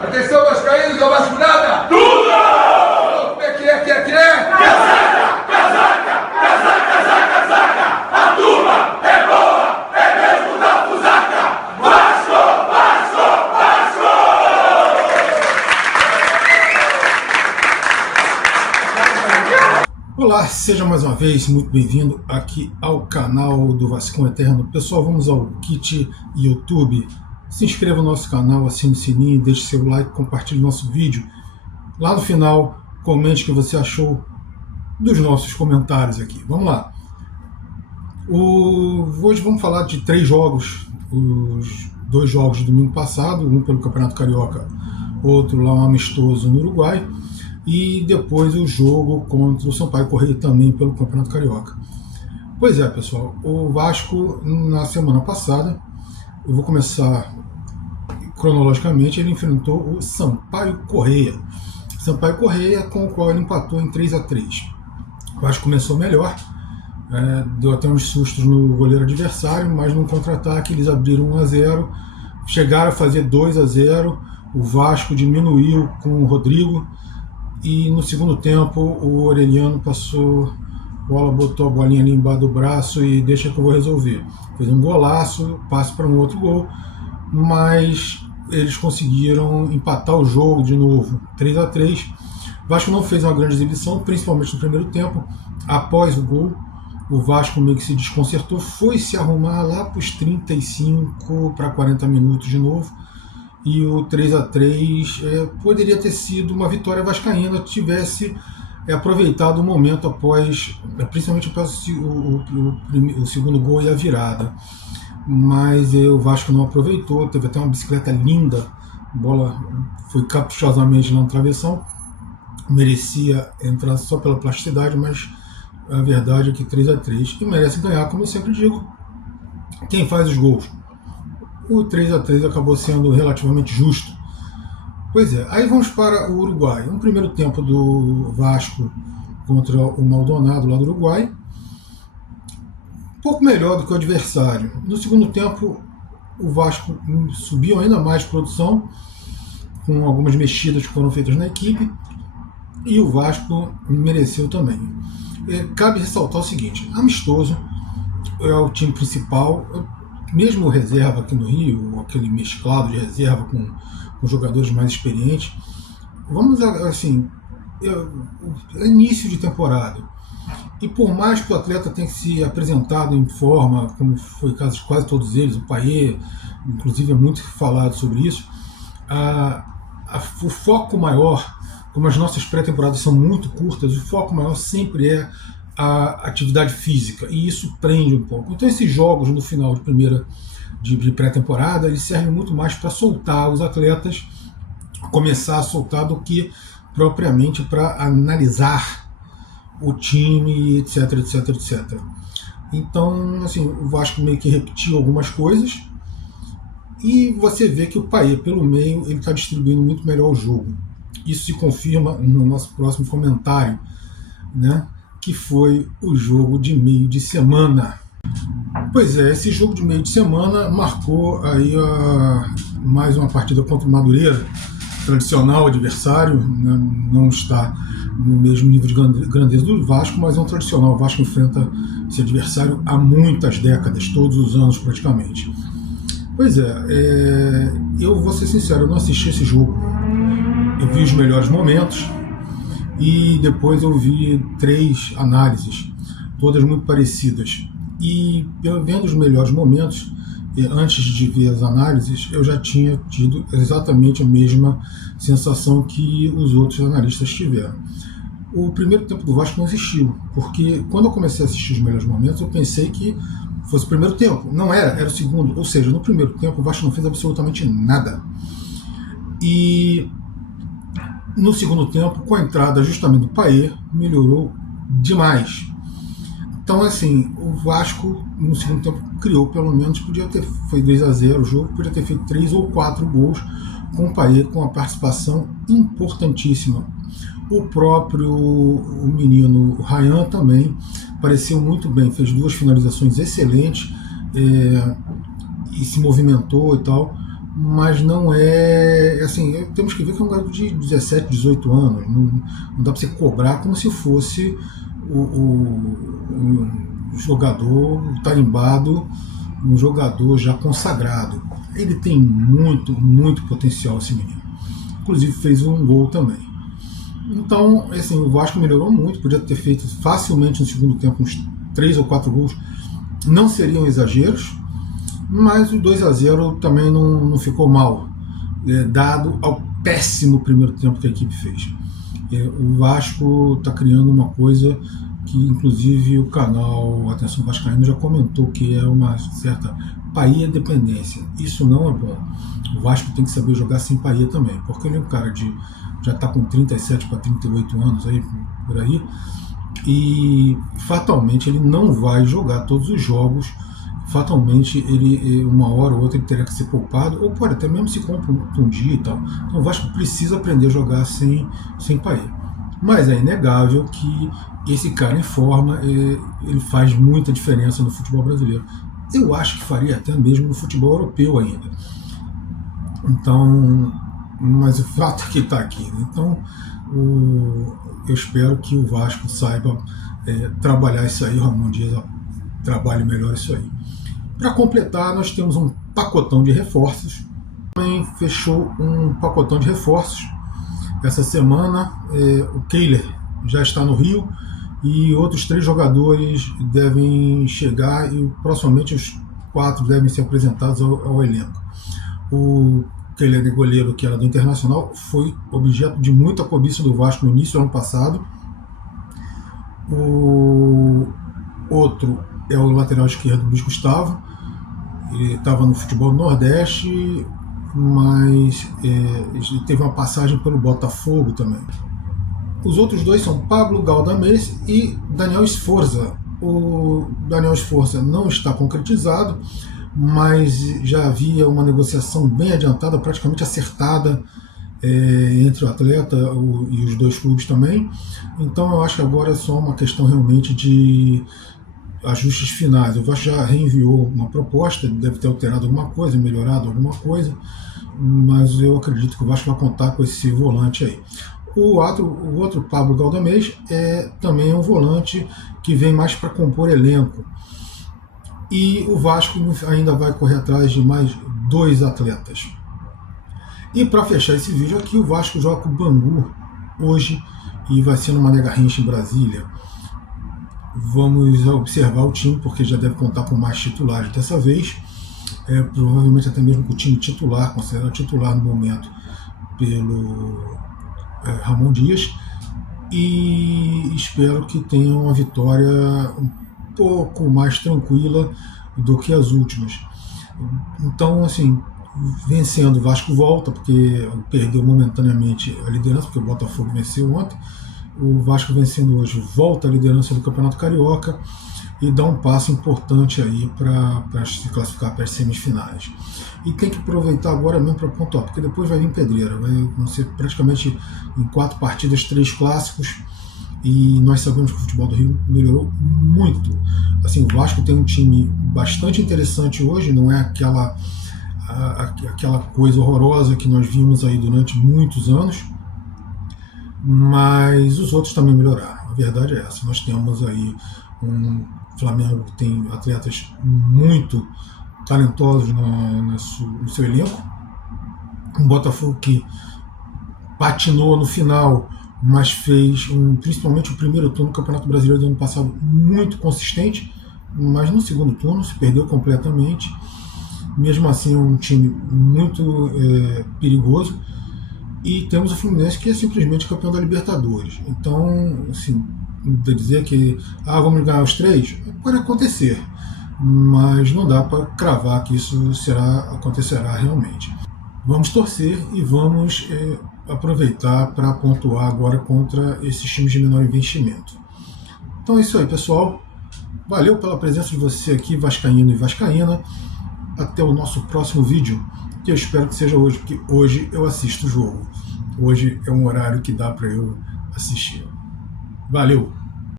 Atenção, vascaínos, é vasculhada! Tudo! Como é que é? Casaca! Casaca! Casaca, casaca, casaca! A turma é boa! É mesmo da fusaca! Vasco! Vasco! Vasco! Olá, seja mais uma vez muito bem-vindo aqui ao canal do Vascão Eterno. Pessoal, vamos ao kit YouTube. Se inscreva no nosso canal, assine o sininho, deixe seu like, compartilhe nosso vídeo. Lá no final, comente o que você achou dos nossos comentários aqui. Vamos lá. Hoje vamos falar de 3 jogos. Os 2 jogos de domingo passado, um pelo Campeonato Carioca, outro lá um amistoso no Uruguai. E depois o jogo contra o Sampaio Corrêa também pelo Campeonato Carioca. Pois é, pessoal, o Vasco na semana passada, eu vou começar cronologicamente, ele enfrentou o Sampaio Corrêa. Sampaio Corrêa, com o qual ele empatou em 3-3. O Vasco começou melhor, deu até uns sustos no goleiro adversário, mas no contra-ataque eles abriram 1-0, chegaram a fazer 2-0, o Vasco diminuiu com o Rodrigo, e no segundo tempo o Orelhano passou bola, botou a bolinha ali embaixo do braço e deixa que eu vou resolver. Fez um golaço, passe para um outro gol, mas eles conseguiram empatar o jogo de novo, 3-3. O Vasco não fez uma grande exibição, principalmente no primeiro tempo. Após o gol, o Vasco meio que se desconcertou, foi se arrumar lá para os 35 para 40 minutos de novo. E o 3-3 poderia ter sido uma vitória vascaína, tivesse aproveitado o momento após, principalmente após o segundo gol e a virada. Mas o Vasco não aproveitou, teve até uma bicicleta linda, a bola foi caprichosamente lá no travessão, merecia entrar só pela plasticidade, mas a verdade é que 3-3, e merece ganhar, como eu sempre digo, quem faz os gols. O 3-3 acabou sendo relativamente justo. Pois é, aí vamos para o Uruguai. Um primeiro tempo do Vasco contra o Maldonado lá do Uruguai, um pouco melhor do que o adversário. No segundo tempo, o Vasco subiu ainda mais de produção, com algumas mexidas que foram feitas na equipe, e o Vasco mereceu também. Cabe ressaltar o seguinte: amistoso é o time principal, mesmo o reserva aqui no Rio, aquele mesclado de reserva com jogadores mais experientes. Vamos assim, é início de temporada, e por mais que o atleta tenha se apresentado em forma, como foi o caso de quase todos eles, o Payet, inclusive é muito falado sobre isso, o foco maior, como as nossas pré-temporadas são muito curtas, o foco maior sempre é a atividade física, e isso prende um pouco. Então esses jogos no final de pré-temporada, eles servem muito mais para soltar os atletas, começar a soltar, do que propriamente para analisar o time, etc, etc, etc. Então, assim, o Vasco meio que repetiu algumas coisas, e você vê que o Payet, pelo meio, ele está distribuindo muito melhor o jogo. Isso se confirma no nosso próximo comentário, né, que foi o jogo de meio de semana. Pois é, esse jogo de meio de semana marcou aí mais uma partida contra o Madureira, tradicional adversário, né, não está no mesmo nível de grandeza do Vasco, mas é um tradicional. O Vasco enfrenta esse adversário há muitas décadas, todos os anos praticamente. Pois é, eu vou ser sincero, eu não assisti esse jogo. Eu vi os melhores momentos e depois eu vi 3 análises, todas muito parecidas. E vendo os melhores momentos, antes de ver as análises, eu já tinha tido exatamente a mesma sensação que os outros analistas tiveram. O primeiro tempo do Vasco não existiu, porque quando eu comecei a assistir os melhores momentos, eu pensei que fosse o primeiro tempo. Não era, era o segundo. Ou seja, no primeiro tempo o Vasco não fez absolutamente nada. E no segundo tempo, com a entrada justamente do Payet, melhorou demais. Então, assim, o Vasco no segundo tempo criou, pelo menos, foi 2-0 o jogo, podia ter feito 3 ou 4 gols com o Payet, com uma participação importantíssima. O próprio menino Ryan também pareceu muito bem, fez 2 finalizações excelentes, e se movimentou e tal, mas não é, assim, temos que ver que é um garoto de 17, 18 anos, não dá para você cobrar como se fosse um jogador tarimbado, um jogador já consagrado. Ele tem muito, muito potencial, esse menino. Inclusive fez um gol também. Então, assim, o Vasco melhorou muito, podia ter feito facilmente no segundo tempo uns 3 ou 4 gols, não seriam exageros, mas o 2-0 também não ficou mal, dado ao péssimo primeiro tempo que a equipe fez. O Vasco está criando uma coisa que, inclusive, o canal Atenção Vascaíno já comentou, que é uma certa Paia dependência. Isso não é bom. O Vasco tem que saber jogar sem Paia também, porque ele é um cara já está com 37 para 38 anos aí, por aí, e fatalmente ele não vai jogar todos os jogos. Fatalmente ele, uma hora ou outra, ele terá que ser poupado, ou pode até mesmo se contundir e tal. Então o Vasco precisa aprender a jogar sem Paia. Mas é inegável que esse cara em forma, ele faz muita diferença no futebol brasileiro. Eu acho que faria até mesmo no futebol europeu ainda. Então, mas o fato é que está aqui. Então, eu espero que o Vasco saiba trabalhar isso aí, o Ramon Dias trabalhe melhor isso aí. Para completar, nós temos um pacotão de reforços. Também fechou um pacotão de reforços. Essa semana, o Kehler já está no Rio e outros 3 jogadores devem chegar e proximamente os 4 devem ser apresentados ao elenco. O Kehler, goleiro que era do Internacional, foi objeto de muita cobiça do Vasco no início do ano passado. O outro é o lateral esquerdo, Luiz Gustavo. Ele estava no futebol do Nordeste, mas teve uma passagem pelo Botafogo também. Os outros 2 são Pablo Galdamés e Daniel Sforza. O Daniel Sforza não está concretizado, mas já havia uma negociação bem adiantada, praticamente acertada entre o atleta e os 2 clubes também. Então eu acho que agora é só uma questão realmente de ajustes finais. O Vasco já reenviou uma proposta, deve ter alterado alguma coisa, melhorado alguma coisa, mas eu acredito que o Vasco vai contar com esse volante aí. O outro Pablo Galdamés também é um volante que vem mais para compor elenco. E o Vasco ainda vai correr atrás de mais 2 atletas. E para fechar esse vídeo aqui, o Vasco joga com o Bangu hoje e vai ser no Mané Garrincha, em Brasília. Vamos observar o time, porque já deve contar com mais titulares dessa vez. Provavelmente até mesmo com o time titular, considerado titular no momento pelo Ramon Dias. E espero que tenha uma vitória um pouco mais tranquila do que as últimas. Então, assim, vencendo, o Vasco volta, porque perdeu momentaneamente a liderança, porque o Botafogo venceu ontem. O Vasco vencendo hoje volta à liderança do Campeonato Carioca e dá um passo importante aí para se classificar para as semifinais. E tem que aproveitar agora mesmo para pontuar, porque depois vai vir pedreira, vão ser praticamente em 4 partidas 3 clássicos, e nós sabemos que o futebol do Rio melhorou muito. Assim, o Vasco tem um time bastante interessante hoje, não é aquela coisa horrorosa que nós vimos aí durante muitos anos, mas os outros também melhoraram. A verdade é essa. Nós temos aí um Flamengo que tem atletas muito talentosos no seu elenco, um Botafogo que patinou no final, mas fez principalmente o primeiro turno do Campeonato Brasileiro do ano passado muito consistente, mas no segundo turno se perdeu completamente. Mesmo assim, é um time muito perigoso. E temos o Fluminense, que é simplesmente campeão da Libertadores. Então, assim, dizer que vamos ganhar os 3, pode acontecer, mas não dá para cravar que isso acontecerá realmente. Vamos torcer e vamos aproveitar para pontuar agora contra esses times de menor investimento. Então é isso aí, pessoal. Valeu pela presença de você aqui, vascaíno e vascaína. Até o nosso próximo vídeo, que eu espero que seja hoje, porque hoje eu assisto o jogo. Hoje é um horário que dá para eu assistir. Valeu!